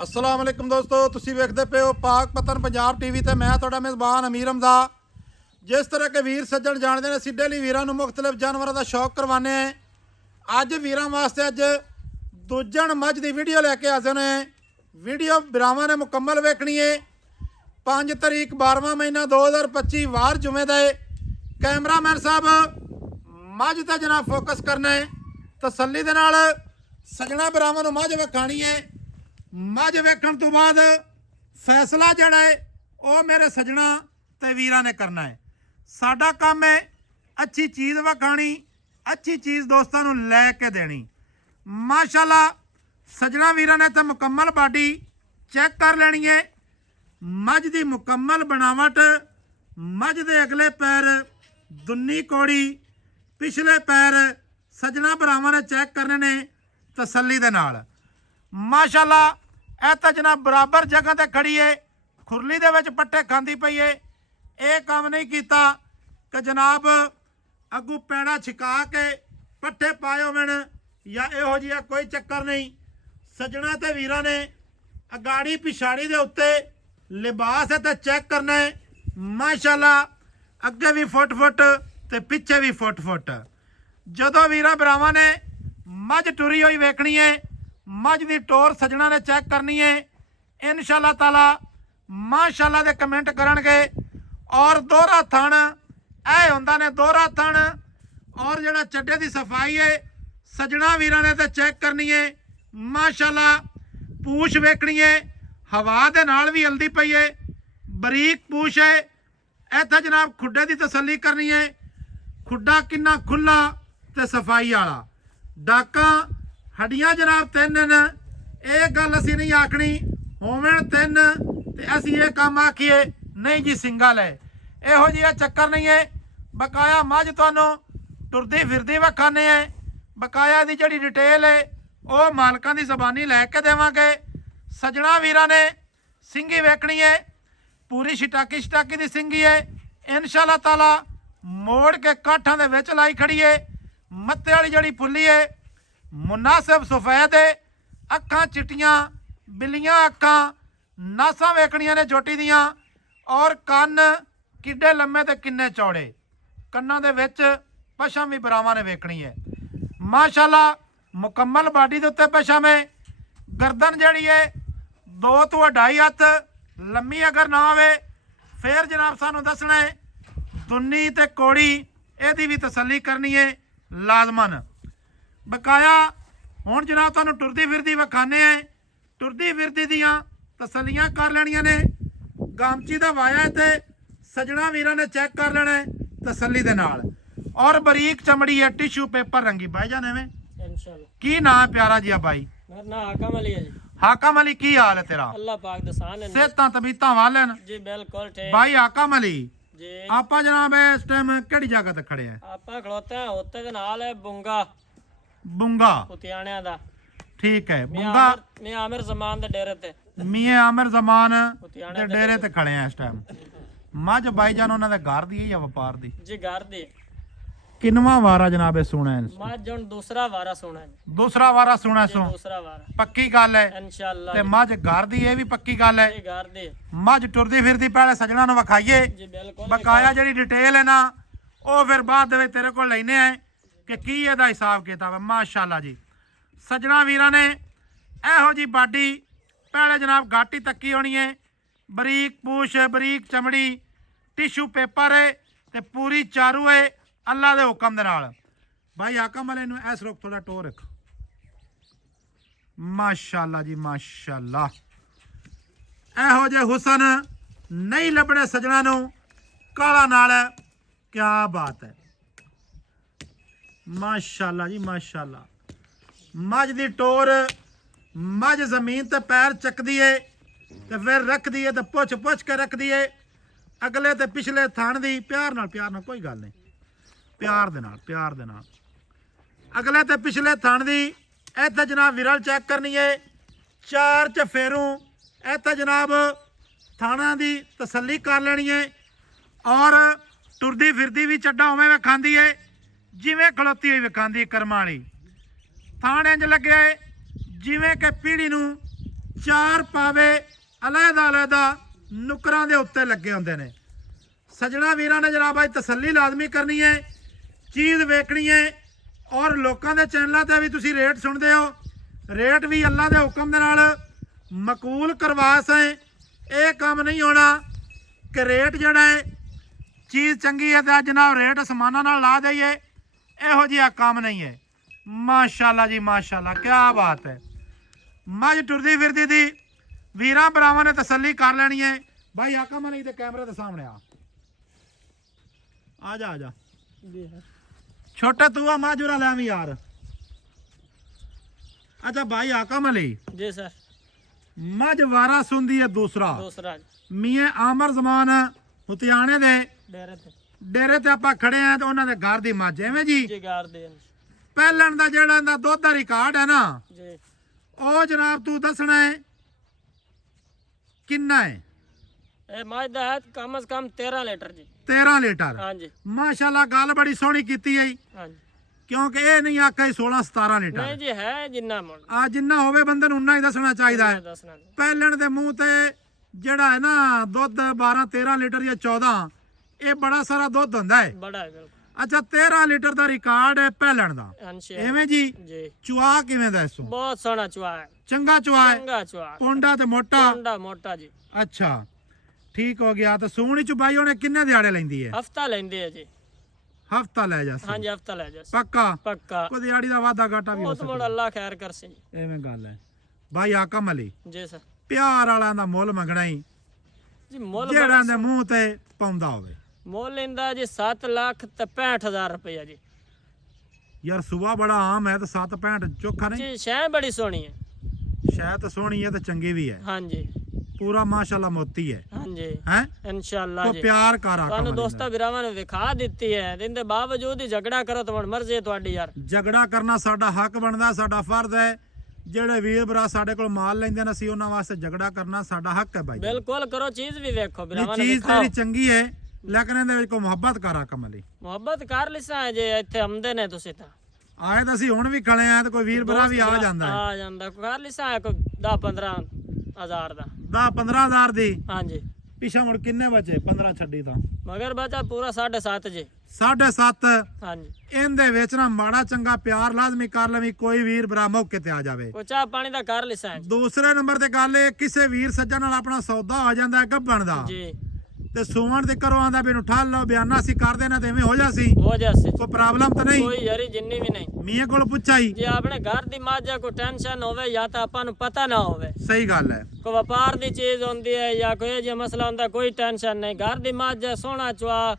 अस्सलाम वालेकुम दोस्तों, तुसी वेखदे पे हो पाक पतन पंजाब टीवी ते मैं तुहाडा मेज़बान अमीर हमजा। जिस तरह के वीर सज्जण जाणदे ने असीं डेली वीरां नूं मुख्तलिफ जानवरां दा शौक करवाने हैं। अज वीरां वास्ते अज दूजण मझ दी वीडियो लैके हाज़िर ने। वीडियो भरावां ने मुकम्मल वेखनी है। 5 तरीक 12वां महीना 2025 वार जुमे दा है। कैमरामैन साहब मझ ते जनाब फोकस करना है, तसल्ली दे नाल सज्जणा भरावां नूं मझ विखाणी है। मझ वेखण तो बाद फैसला जिहड़ा है वह मेरे सज्जणा ते वीरां ने करना है। साडा काम है अच्छी चीज़ विखाणी, अच्छी चीज़ दोस्तां नूं लै के देनी। माशाल्लाह सज्जणा वीरां ने तो मुकम्मल बाडी चैक कर लेनी है। मझ दी मुकम्मल बनावट, मझ दे अगले पैर दुन्नी कौड़ी, पिछले पैर सज्जणा भरावां ने चैक करने ने तसल्ली दे नाल। माशाल्लाह ਇਹ ਤਾਂ जनाब बराबर जगह ते खड़ी है, खुरली दे विच पट्टे खांदी पई है। ये काम नहीं किया कि जनाब अगू पैड़ा छिका के पट्टे पाए होवन या इहो जिहा कोई चक्कर नहीं। सज्जणा ते वीरां ने अगाड़ी पिछाड़ी दे उत्ते लिबास है ते चेक करना है। माशाल्लाह अगे भी फुट ते पिछे भी फुट। जदों वीरां भरावां ने मझ टुरी हुई वेखनी है, मझ की टोर सज्जणा ने चेक करनी है। इंशाअल्लाह ताला माशाअल्लाह दे कमेंट करनगे। और दोहरा थण ऐ हुंदा ने, दोहरा थण और जिहड़ा चड्डे की सफाई है सज्जणा वीरां ने तो चेक करनी है। माशाअल्लाह पूछ वेखनी है, हवा दे नाल भी हल्दी पई है, बरीक पूछ है। इत्थे जनाब खुड्डे की तसल्ली करनी है, खुड्डा किन्ना खुला ते सफाई वाला। डाका हड्डियां जनाब 3 न, ये गल असीं नहीं आखनी होवन 3 ते असीं ये काम आखीए नहीं जी सिंगल है। इहो जिहा चक्कर नहीं है। बकाया मझ तुहानूं टुरदी फिरदी विखाने है। बकाया दी जिहड़ी डिटेल है वो मालकां दी ज़बानी लैके देवांगे। सज्जणा वीरां ने सिंगी वेखनी है, पूरी छटाकी दी सिंगी है। इंशाअल्लाह ताला मोड़ के काठां दे विच लाई खड़ी है। मत्ते वाली जिहड़ी फुल्ली है मुनासिब सफेद है, अखां चिट्टियां बिल्लियां अखां, नासां वेखणियां ने चोटी दियां। और कन्न किड्डे लम्मे ते किन्ने चौड़े, कन्नां दे विच पछम भी भरावां ने वेखनी है। माशाअल्लाह मुकम्मल बाडी दे उत्ते पछम है। गर्दन जिहड़ी है 2 तो 2.5 हत्थ लम्मी अगर ना होवे फिर जनाब सानूं दसना है। दुन्नी ते कौड़ी इहदी भी तसल्ली करनी है लाजमन। बकाया हुण जनाब तुहानूं टुरदी फिरदी विखाने है। टुरदी फिरदी दियां तसल्लियां कर लैणियां ने। गामची दा वाया ते सज्जणा वीरां ने चेक कर लेना है तसल्ली दे नाल। और बरीक चमड़ी है, टिशू पेपर रंगी। भाईजान एवें इंशाअल्लाह। की नाम है प्यारा जिहा भाई? मेरा नाम हाकम अली है जी। हाकम अली की हाल है तेरा? अल्लाह पाक दा शान है सेहतां तबीयतां वाले न जी, बिल्कुल ठीक भाई हाकम अली। जी। आपा जनाब इस टाइम किहड़ी जगह ते खड़े हैं? आपा खड़ोते हैं होते दे नाल है बुंगा बुंगा, कुतियाणियां दा। ठीक है। बुंगा मैं आमिर जमान दे डेरे ते मियां आमिर जमान दे डेरे ते खड़े हैं इस टाइम। मझ भाईजान उन्हां दे घर दी है या व्यापार दी? जी घर दी। किनवा वारा जनाब ये सुना है? मझ हुण दूसरा वारा सुना है। दूसरा वारा सुना जी सो दूसरा वारा पक्की गल है। इंशाअल्लाह ते मझ घर दी ये भी पक्की गल है। जी घर दी मझ टुरदी फिरदी पहले सज्जणा नूं विखाईए। जी बिल्कुल। बकाया जिहड़ी डिटेल है ना वो फिर बाद दे विच तेरे कोल लैने हैं कि की इहदा हिसाब किताब है। माशाअल्लाह जी सज्जणा वीरां ने इहो जी बाडी पहले जनाब घाटी तक्की होनी है। बरीक पूछ, बरीक चमड़ी, टिशू पेपर है ते पूरी चारू है अल्लाह दे हुक्म दे नाल। भाई हाकम वाले नूं इस रुख थोड़ा टोर रख। माशाअल्लाह जी माशाअल्लाह। इहो जे हुसन नहीं लभणे सज्जणा नूं काला नाल। क्या बात है, माशाअल्लाह जी माशाअल्लाह। मझ दी टोर, मझ जमीन ते पैर चकदी है ते फिर रखदी है ते पुछ के रखदी है। अगले ते पिछले थान दी प्यार नाल कोई गल नहीं, प्यार दे नाल अगले ते पिछले थान दी इत्थे जनाब विरल चेक करनी है। 4 च फेरूं इत्थे जनाब थाना दी तसल्ली कर लेनी है। और टुरदी फिरदी भी चड्डा उवें विखांदी है जिवें खलोती हुई विखांदी करमां वाली। थाने च लगे जिवें कि पीढ़ी नूं ਚਾਰ ਪਾਵੇ ਅਲੱਗ-ਅਲੱਗ ਨੁਕਰਾਂ ਦੇ ਉੱਤੇ ਲੱਗੇ ਹੁੰਦੇ ਨੇ। ਸੱਜਣਾ ਵੀਰਾਂ ਨੇ ਜਨਾਬ ਅੱਜ ਤਸੱਲੀ ਲਾਜ਼ਮੀ ਕਰਨੀ ਹੈ, ਚੀਜ਼ ਵੇਖਣੀ ਹੈ। ਔਰ ਲੋਕਾਂ ਦੇ ਚੈਨਲਾਂ ਤੇ ਵੀ ਤੁਸੀਂ ਰੇਟ ਸੁਣਦੇ ਹੋ, ਰੇਟ ਵੀ ਅੱਲਾ ਦੇ ਹੁਕਮ ਦੇ ਨਾਲ ਮਕਬੂਲ ਕਰਵਾ ਸੈਂ। ਇਹ ਕੰਮ ਨਹੀਂ ਹੋਣਾ ਕਿ ਰੇਟ ਜਿਹੜਾ ਹੈ ਚੀਜ਼ ਚੰਗੀ ਹੈ ਤੇ ਅੱਜ ਜਨਾਬ ਰੇਟ ਅਸਮਾਨਾਂ ਨਾਲ ਲਾ ਦਈਏ, ਇਹੋ ਜਿਹਾ ਕੰਮ ਨਹੀਂ ਹੈ। ਮਾਸ਼ਾਅੱਲਾ ਜੀ ਮਾਸ਼ਾਅੱਲਾ, ਕਿਆ ਬਾਤ ਹੈ। ਮੱਝ ਟੁਰਦੀ ਫਿਰਦੀ ਦੀ ਵੀਰਾਂ ਭਰਾਵਾਂ ਨੇ ਤਸੱਲੀ ਕਰ ਲੈਣੀ ਹੈ। ਭਾਈ ਆਕਮ ਅਲੀ ਦੇ ਕੈਮਰੇ ਦੇ ਸਾਹਮਣੇ ਆ ਜਾ जी है ਛੋਟਾ ਤੂੰ ਆ ਮਾਜੂਰਾ ਲੈ ਵੀ ਯਾਰ। ਅੱਛਾ ਭਾਈ ਆਕਮ ਅਲੀ, जी सर ਮੱਝ ਵਾਰਾ ਸੁਣਦੀ ਹੈ ਦੂਸਰਾ दूसरा ਮੀਆਂ ਆਮਰ ਜ਼ਮਾਨ ਹੁਤਿਆਣੇ ਦੇ डेरे थे ਡੇਰੇ ਤੇ ਆਪਾਂ ਖੜੇ ਆ ਤੇ ਉਹਨਾਂ ਦੇ ਘਰ ਦੀ ਮੱਝ ਐਵੇਂ ਜੀ। जी गार देन ਪਹਿਲਣ ਦਾ ਜਿਹੜਾ ਇਹਦਾ ਦੁੱਧ ਦਾ ਰਿਕਾਰਡ ਹੈ ਨਾ, जी ਉਹ ਜਨਾਬ ਤੂੰ ਦੱਸਣਾ ਹੈ ਕਿੰਨਾ ਹੈ। ए माज दा है कम से कम 13 लीटर जी 13 ਲੀਟਰ। हाँ जी ਮਾਸ਼ਾਅੱਲਾ ਗੱਲ ਬੜੀ ਸੋਹਣੀ ਕੀਤੀ ਹੈ हाँ जी ਕਿਉਂਕਿ ਇਹ ਨਹੀਂ ਆਖਿਆ 16 17 ਲੀਟਰ। नहीं जी है जिन्ना मन ਆ ਜਿੰਨਾ ਹੋਵੇ ਬੰਦੇ ਨੂੰ ਉਨਾ ਹੀ ਦੱਸਣਾ ਚਾਹੀਦਾ ਹੈ। दसना नहीं। ਪਹਿਲਣ ਦੇ ਮੂੰਹ ਤੇ ਜਿਹੜਾ ਹੈ ਨਾ ਦੁੱਧ 12 13 ਲੀਟਰ ਜਾਂ 14, ਇਹ ਬੜਾ ਸਾਰਾ ਦੁੱਧ ਹੁੰਦਾ ਹੈ। बड़ा है बिल्कुल ਅੱਛਾ 13 ਲੀਟਰ ਦਾ ਰਿਕਾਰਡ ਹੈ ਪਹਿਲਣ ਦਾ, अंश ਐਵੇਂ ਜੀ। जी ਚੁਆ ਕਿਵੇਂ ਦਾ ਇਸੋਂ? बहुत सोना चुहा है ਚੰਗਾ ਚੁਆ ਹੈ, चंगा चुहा ਪੌਂਡਾ ਤੇ ਮੋਟਾ। मुंडा मोटा जी ਅੱਛਾ ਠੀਕ ਹੋ ਗਿਆ। ਤੇ ਸੂਣੀ ਚ ਬਾਈ ਉਹਨੇ ਕਿੰਨੇ ਦਿਹਾੜੇ ਲੈਂਦੀ ਹੈ? हफ्ता लेंदे है जी ਹਫਤਾ ਲੈ ਜਾ हाँ जी हफ्ता ले जा ਪੱਕਾ। पक्का ਕੋਈ ਦਿਹਾੜੀ ਦਾ ਵਾਧਾ ਘਾਟਾ ਵੀ ਹੋ वो तो मोड़ ਸਕਦਾ, अल्लाह खैर कर से जी ਐਵੇਂ ਗੱਲ ਹੈ। ਬਾਈ ਆਕਮ ਅਲੀ जी सर ਪਿਆਰ ਵਾਲਿਆਂ ਦਾ ਮੁੱਲ ਮੰਗਣਾ ਹੀ जी मोल ਜਿਹੜਾ ਦੇ ਮੂੰਹ ਤੇ ਪਾਉਂਦਾ ਹੋਵੇ। मोल लेंदा जी 7 लाख ते 65,000 रुपया जी ਯਾਰ ਸੁਬਾ ਬੜਾ ਆਮ ਹੈ ਤੇ 7.65 ਚੋਖਾ ਨਹੀਂ। जी शह बड़ी सोनी है ਸ਼ਾਇਦ ਸੋਹਣੀ ਹੈ ਤੇ ਚੰਗੀ ਵੀ ਹੈ, हाँ जी ਪੂਰਾ ਮਾਸ਼ਾਅੱਲਾ ਮੋਤੀ ਹੈ हाँ जी ਹੈ। इंशाल्लाह ਤੋ जी ਪਿਆਰ ਕਰ ਆਕਮ ਤੁਹਾਨੂੰ ਅਲੀ ਦੋਸਤਾਂ ਵੀਰਾਵਾਂ ਨੇ ਵਿਖਾ ਦਿੱਤੀ ਹੈ ਤੇ ਇਹਦੇ ਬਾਵਜੂਦ ਹੀ ਝਗੜਾ ਕਰੋ ਤਾਂ ਮਰਜ਼ੀ ਹੈ ਤੁਹਾਡੀ ਯਾਰ। ਨਾਲ। ਝਗੜਾ ਕਰਨਾ ਸਾਡਾ ਹੱਕ ਬਣਦਾ, ਸਾਡਾ ਫਰਜ਼ ਹੈ। ਜਿਹੜੇ ਵੀਰ ਭਰਾ ਸਾਡੇ ਕੋਲ ਮਾਲ ਲੈਂਦੇ ਨੇ, ਅਸੀਂ ਉਹਨਾਂ ਵਾਸਤੇ ਝਗੜਾ ਕਰਨਾ ਸਾਡਾ ਹੱਕ ਹੈ ਬਾਈ। ਬਿਲਕੁਲ ਕਰੋ, ਚੀਜ਼ ਵੀ ਵੇਖੋ ਇਹ ਵੀਰਾਵਾਂ ਨੇ ਚੀਜ਼ ਵਿਖਾਓ। ਤੇਰੀ ਚੰਗੀ ਹੈ, ਲੇਕਿਨ ਇਹਦੇ ਵਿੱਚ ਕੋਈ ਮੁਹੱਬਤ ਕਰ ਆਕਮ ਅਲੀ। ਮੁਹੱਬਤ ਕਰ ਲਿਸਾ ਜੇ ਇੱਥੇ ਆਮਦੇ ਨੇ ਤੁਸੀਂ ਤਾਂ ਆਏ ਤਾਂ ਅਸੀਂ ਹੁਣ ਵੀ ਖੜੇ ਆ ਤੇ ਕੋਈ ਵੀਰ ਭਰਾ ਵੀ ਆ ਜਾਂਦਾ ਹੈ। ਆ ਜਾਂਦਾ ਕਰ ਲਿਸਾ ਕੋਈ 10-15 ਹਜ਼ਾਰ ਦਾ 10-15 ਹਜ਼ਾਰ ਦੀ। ਹਾਂਜੀ ਪਿਛਾ ਮੁੜ ਕਿੰਨੇ ਬਚੇ? 15 ਛੱਡੀ ਤਾਂ ਮਗਰ ਬਚਾ ਪੂਰਾ 7.5 ਜੀ 7.5। ਹਾਂਜੀ ਇਹਦੇ ਵਿੱਚ ਨਾ ਮਾੜਾ ਚੰਗਾ ਪਿਆਰ ਲਾਜ਼ਮੀ ਕਰ ਲਵੀਂ, ਕੋਈ ਵੀਰ ਭਰਾ ਮੌਕੇ ਤੇ ਆ ਜਾਵੇ। ਕੋਈ ਚਾਹ ਪਾਣੀ ਦਾ ਕਰ ਲਿਸਾ ਦੂਸਰੇ ਨੰਬਰ ਤੇ ਗੱਲ ਇਹ, ਕਿਸੇ ਵੀਰ ਸੱਜਣ ਨਾਲ ਆਪਣਾ ਸੌਦਾ ਹੋ ਜਾਂਦਾ ਹੈ ਗੱਭਣ ਦਾ, ਜੀ ਤੇ ਸੂਵਣ ਦੇ ਕਰੋ ਆਂਦਾ ਵੀ ਨੂੰ ਠਾਲ ਲਓ, ਬਿਆਨਾ ਅਸੀਂ ਕਰ ਦੇਣਾ ਤੇ ਐਵੇਂ ਹੋ ਜਾਸੀ, ਹੋ ਜਾਸੇ ਕੋਈ ਪ੍ਰੋਬਲਮ ਤਾਂ ਨਹੀਂ? ਕੋਈ ਯਾਰੀ ਜਿੰਨੀ ਵੀ ਨਹੀਂ ਮੀਆਂ ਕੋਲ ਪੁੱਛਾਈ। ਜੇ ਆਪਣੇ ਘਰ ਦੀ ਮਾਂ ਜਾਂ ਕੋਈ ਟੈਨਸ਼ਨ ਹੋਵੇ ਜਾਂ ਤਾਂ ਆਪਾਂ ਨੂੰ ਪਤਾ ਨਾ ਹੋਵੇ, ਸਹੀ ਗੱਲ ਹੈ। ਕੋਈ ਵਪਾਰ ਦੀ ਚੀਜ਼ ਹੁੰਦੀ ਹੈ ਜਾਂ ਕੋਈ ਜਿਹਾ ਮਸਲਾ ਹੁੰਦਾ, ਕੋਈ ਟੈਨਸ਼ਨ ਨਹੀਂ। ਘਰ ਦੀ ਮਾਂ ਜਾਂ ਸੋਹਣਾ ਚੁਆ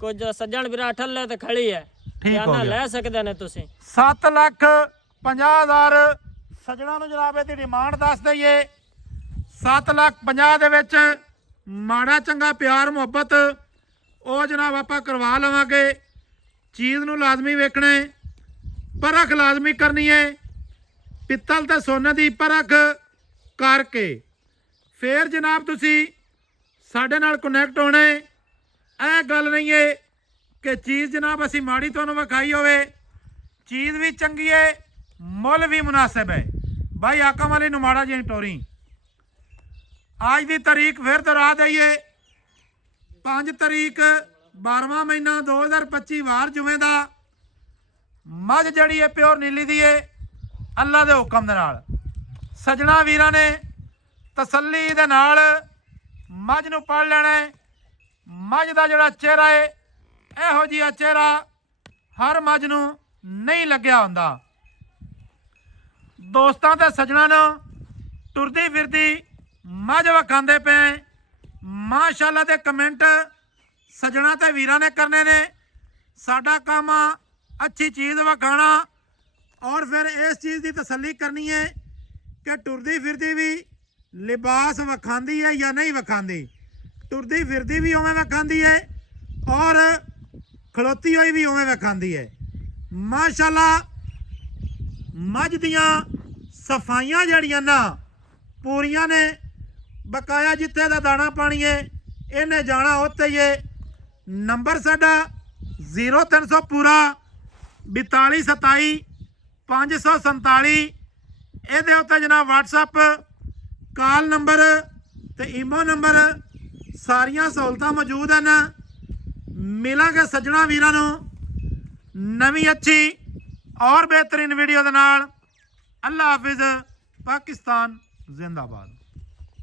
ਕੁਝ ਸੱਜਣ ਵੀਰਾ ਠੱਲੇ ਤੇ ਖੜੀ ਹੈ, ਠੀਕ ਹੋ ਬਿਆਨਾ ਗਿਆ। ਲੈ ਸਕਦੇ ਨੇ ਤੁਸੀਂ। 7,50,000 ਸੱਜਣਾ ਨੂੰ ਜਨਾਬ ਇਹਦੀ ਡਿਮਾਂਡ ਦੱਸ ਦਈਏ। 7,50,000 ਦੇ ਵਿੱਚ ਮਾੜਾ ਚੰਗਾ ਪਿਆਰ ਮੁਹੱਬਤ ਉਹ ਜਨਾਬ ਆਪਾਂ ਕਰਵਾ ਲਵਾਂਗੇ। ਚੀਜ਼ ਨੂੰ ਲਾਜ਼ਮੀ ਵੇਖਣਾ ਹੈ, ਪਰਖ ਲਾਜ਼ਮੀ ਕਰਨੀ ਹੈ, ਪਿੱਤਲ ਤੇ ਸੋਨੇ ਦੀ ਪਰਖ ਕਰਕੇ ਫੇਰ ਜਨਾਬ ਤੁਸੀਂ ਸਾਡੇ ਨਾਲ ਕਨੈਕਟ ਹੋਣਾ ਹੈ। ਇਹ ਗੱਲ ਨਹੀਂ ਹੈ ਕਿ ਚੀਜ਼ ਜਨਾਬ ਅਸੀਂ ਮਾੜੀ ਤੁਹਾਨੂੰ ਵਿਖਾਈ ਹੋਵੇ, ਚੀਜ਼ ਵੀ ਚੰਗੀ ਹੈ, ਮੁੱਲ ਵੀ ਮੁਨਾਸਿਬ ਹੈ। ਭਾਈ ਆਕਮ ਅਲੀ ਨੂੰ ਮਾੜਾ ਜਿਹੀ ਟੋਰੀ। ਅੱਜ ਦੀ ਤਾਰੀਖ ਫਿਰ ਦੁਹਰਾ ਦਈਏ, 5 ਤਰੀਕ 12ਵਾਂ ਮਹੀਨਾ 2025 ਵਾਰ ਜੁਮੇ ਦਾ। ਮੱਝ ਜਿਹੜੀ ਹੈ ਪਿਓਰ ਨੀਲੀ ਦੀ ਹੈ, ਅੱਲਾ ਦੇ ਹੁਕਮ ਦੇ ਨਾਲ। ਸਜਣਾ ਵੀਰਾਂ ਨੇ ਤਸੱਲੀ ਦੇ ਨਾਲ ਮੱਝ ਨੂੰ ਪੜ ਲੈਣਾ ਹੈ। ਮੱਝ ਦਾ ਜਿਹੜਾ ਚਿਹਰਾ ਹੈ, ਇਹੋ ਜਿਹਾ ਚਿਹਰਾ ਹਰ ਮੱਝ ਨੂੰ ਨਹੀਂ ਲੱਗਿਆ ਹੁੰਦਾ। ਦੋਸਤਾਂ ਤੇ ਸਜਣਾ ਨੂੰ ਟੁਰਦੀ ਫਿਰਦੀ ਮੱਝ ਵਿਖਾਉਂਦੇ ਪਏ। ਮਾਸ਼ਾਅੱਲਾ ਦੇ ਕਮੈਂਟ ਸਜਣਾ ਤੇ ਵੀਰਾਂ ਨੇ ਕਰਨੇ ਨੇ। ਸਾਡਾ ਕੰਮ ਆ ਅੱਛੀ ਚੀਜ਼ ਵਿਖਾਉਣਾ, ਔਰ ਫਿਰ ਇਸ ਚੀਜ਼ ਦੀ ਤਸੱਲੀ ਕਰਨੀ ਹੈ ਕਿ ਟੁਰਦੀ ਫਿਰਦੀ ਵੀ ਲਿਬਾਸ ਵਿਖਾਉਂਦੀ ਹੈ ਜਾਂ ਨਹੀਂ ਵਿਖਾਉਂਦੀ। ਟੁਰਦੀ ਫਿਰਦੀ ਵੀ ਉਵੇਂ ਵਿਖਾਉਂਦੀ ਹੈ ਔਰ ਖਲੋਤੀ ਹੋਈ ਵੀ ਉਵੇਂ ਵਿਖਾਉਂਦੀ ਹੈ। ਮਾਸ਼ਾਅੱਲਾ ਮੱਝ ਦੀਆਂ ਸਫਾਈਆਂ ਜਿਹੜੀਆਂ ਨਾ ਪੂਰੀਆਂ ਨੇ। ਬਕਾਇਆ ਜਿੱਥੇ ਦਾ ਦਾਣਾ ਪਾਣੀ ਹੈ ਇਹਨੇ ਜਾਣਾ ਉੱਥੇ ਹੀ ਹੈ। ਨੰਬਰ ਸਾਡਾ 0300 ਪੂਰਾ 4227 547। ਇਹਦੇ ਉੱਤੇ ਜਨਾਬ WhatsApp ਕਾਲ ਨੰਬਰ ਤੇ ਈਮੋ ਨੰਬਰ ਸਾਰੀਆਂ ਸਹੂਲਤਾਂ ਮੌਜੂਦ ਹਨ। ਮਿਲਾਂਗੇ ਸੱਜਣਾ ਵੀਰਾਂ ਨੂੰ ਨਵੀਂ ਅੱਛੀ ਔਰ ਬਿਹਤਰੀਨ ਵੀਡੀਓ ਦੇ ਨਾਲ। ਅੱਲਾ ਹਾਫਿਜ਼। ਪਾਕਿਸਤਾਨ ਜ਼ਿੰਦਾਬਾਦ।